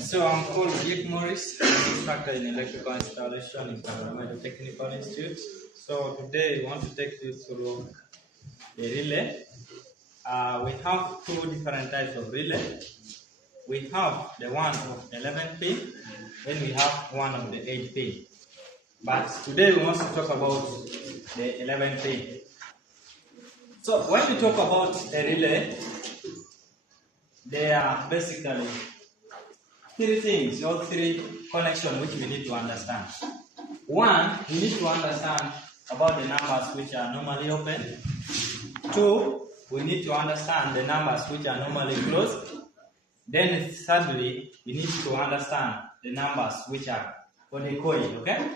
So I'm called Dick Morris, I'm instructor in electrical installation in Paramedical Technical Institute. So today we want to take you through the relay. We have two different types of relay. We have the one of 11 pin, then we have one of the 8 pin. But today we want to talk about the 11 pin. So when we talk about a relay, there are basically three things or three connections which we need to understand. One, we need to understand about the numbers which are normally open. Two, we need to understand the numbers which are normally closed. Then thirdly, we need to understand the numbers which are for the coil, okay?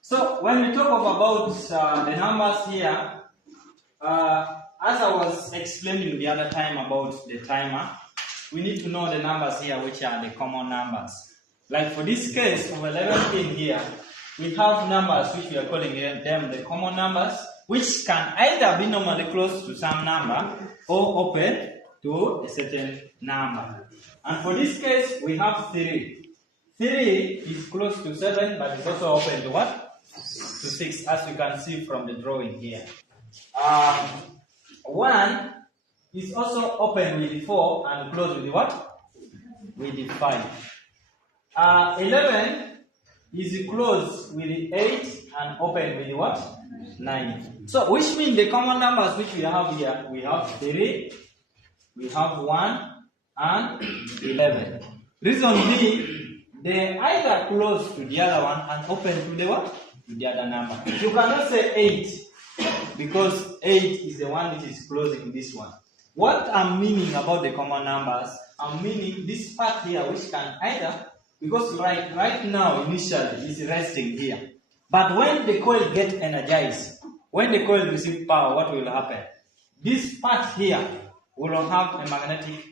So when we talk about the numbers here, as I was explaining the other time about the timer, we need to know the numbers here which are the common numbers. Like for this case of 11 pin here, we have numbers which we are calling them the common numbers, which can either be normally close to some number or open to a certain number. And for this case, we have 3. 3 is close to 7, but it's also open to what? To 6, as we can see from the drawing here. 1 is also open with the 4 and closed with the what? With the 5. 11 is closed with the 8 and open with the what? 9. So which means the common numbers which we have here, we have 3, we have 1 and 11. Reason being, they either close to the other one and open to the what? To the other number. You cannot say 8 because 8 is the one which is closing this one. What I'm meaning about the common numbers, I'm meaning this part here which can either, because right now initially is resting here. But when the coil gets energized, when the coil receives power, what will happen? This part here will have a magnetic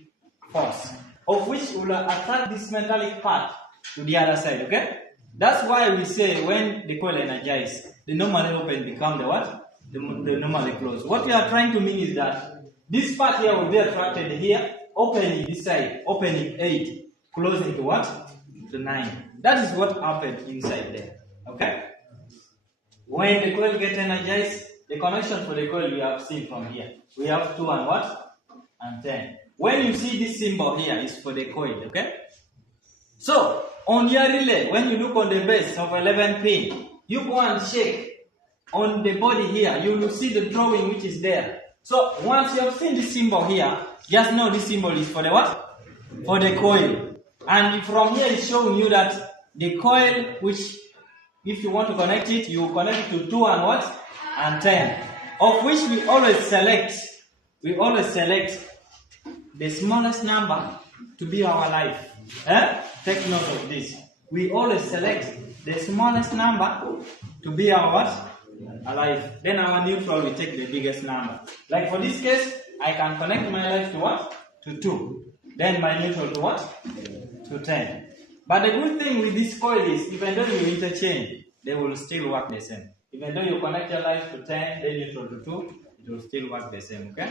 force, of which will attract this metallic part to the other side, okay? That's why we say when the coil energized, the normally open become the what? The normally closed. What we are trying to mean is that this part here will be attracted here, opening this side, opening 8, closing to what? To 9. That is what happened inside there, okay? When the coil gets energized, the connection for the coil we have seen from here. We have 2 and what? And 10. When you see this symbol here, is for the coil, okay? So, on your relay, when you look on the base of 11 pin, you go and check on the body here, you will see the drawing which is there. So, once you have seen this symbol here, just know this symbol is for the what? For the coil. And from here it's showing you that the coil, which if you want to connect it, you connect it to 2 and what? And 10. Of which we always select the smallest number to be our life. Take note of this. We always select the smallest number to be our what? Alive. Then our neutral will take the biggest number. Like for this case, I can connect my life to what? To 2. Then my neutral to what? To 10. But the good thing with this coil is, even though you interchange, they will still work the same. Even though you connect your life to 10, then neutral to 2, it will still work the same, okay?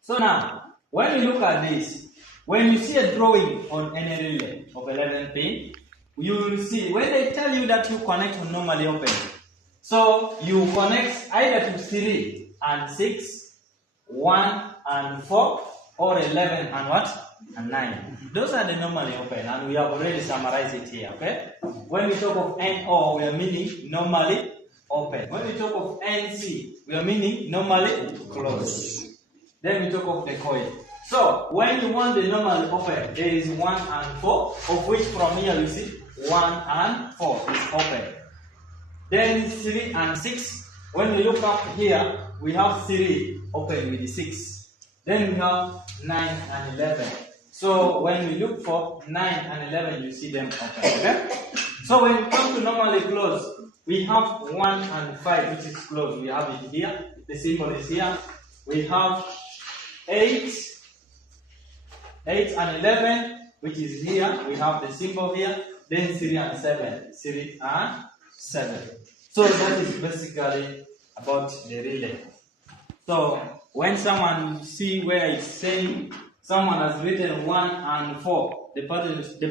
So now, when you look at this, when you see a drawing on any relay of 11 pin, you will see, when they tell you that you connect to normally open, so you connect either to 3 and 6, 1 and 4, or 11 and what? And 9. Those are the normally open, and we have already summarized it here, okay? When we talk of NO, we are meaning normally open. When we talk of NC, we are meaning normally closed. Then we talk of the coil. So, when you want the normally open, there is 1 and 4, of which from here you see 1 and 4 is open. Then 3 and 6. When we look up here, we have 3 open with the 6. Then we have 9 and 11. So when we look for 9 and 11, you see them open. Okay? So when it comes to normally closed, we have 1 and 5, which is closed. We have it here. The symbol is here. We have 8 and 11, which is here. We have the symbol here. Then 3 and 7. 3 and 7. So that is basically about the relay. So when someone see where it's saying someone has written 1 and 4. The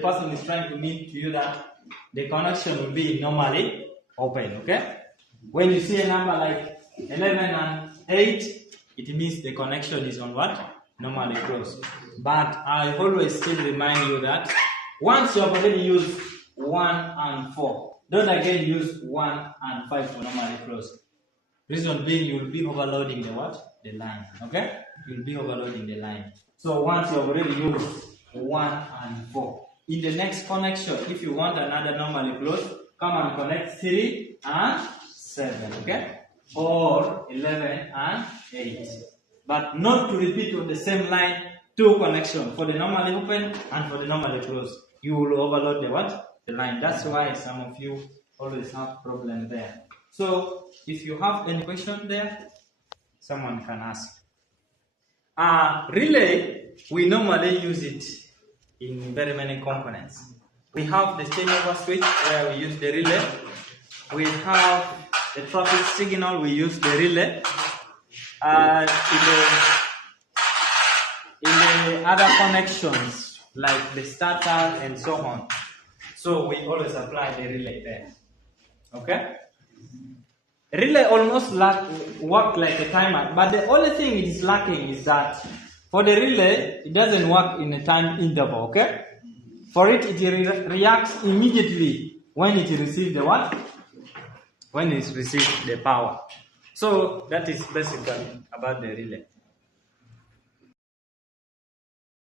person is trying to mean to you that the connection will be normally open, okay? When you see a number like 11 and 8, it means the connection is on what? Normally closed. But I always still remind you that once you have already used 1 and 4, don't again use 1 and 5 for normally closed. Reason being, you will be overloading the what? The line, okay? You will be overloading the line. So once you have already used 1 and 4, in the next connection, if you want another normally closed, come and connect 3 and 7, okay? Or 11 and 8. But not to repeat on the same line 2 connections for the normally open and for the normally closed. You will overload the what? The line. That's why some of you always have problem there. So if you have any question there, someone can ask. Relay, we normally use it in very many components. We have the changeover switch where we use the relay. We have the traffic signal, we use the relay. In the other connections, like the starter and so on. So we always apply the relay there. Okay? Relay almost work like a timer, but the only thing it is lacking is that for the relay, it doesn't work in a time interval, okay? For it, it reacts immediately when it receives the what? When it receives the power. So that is basically about the relay.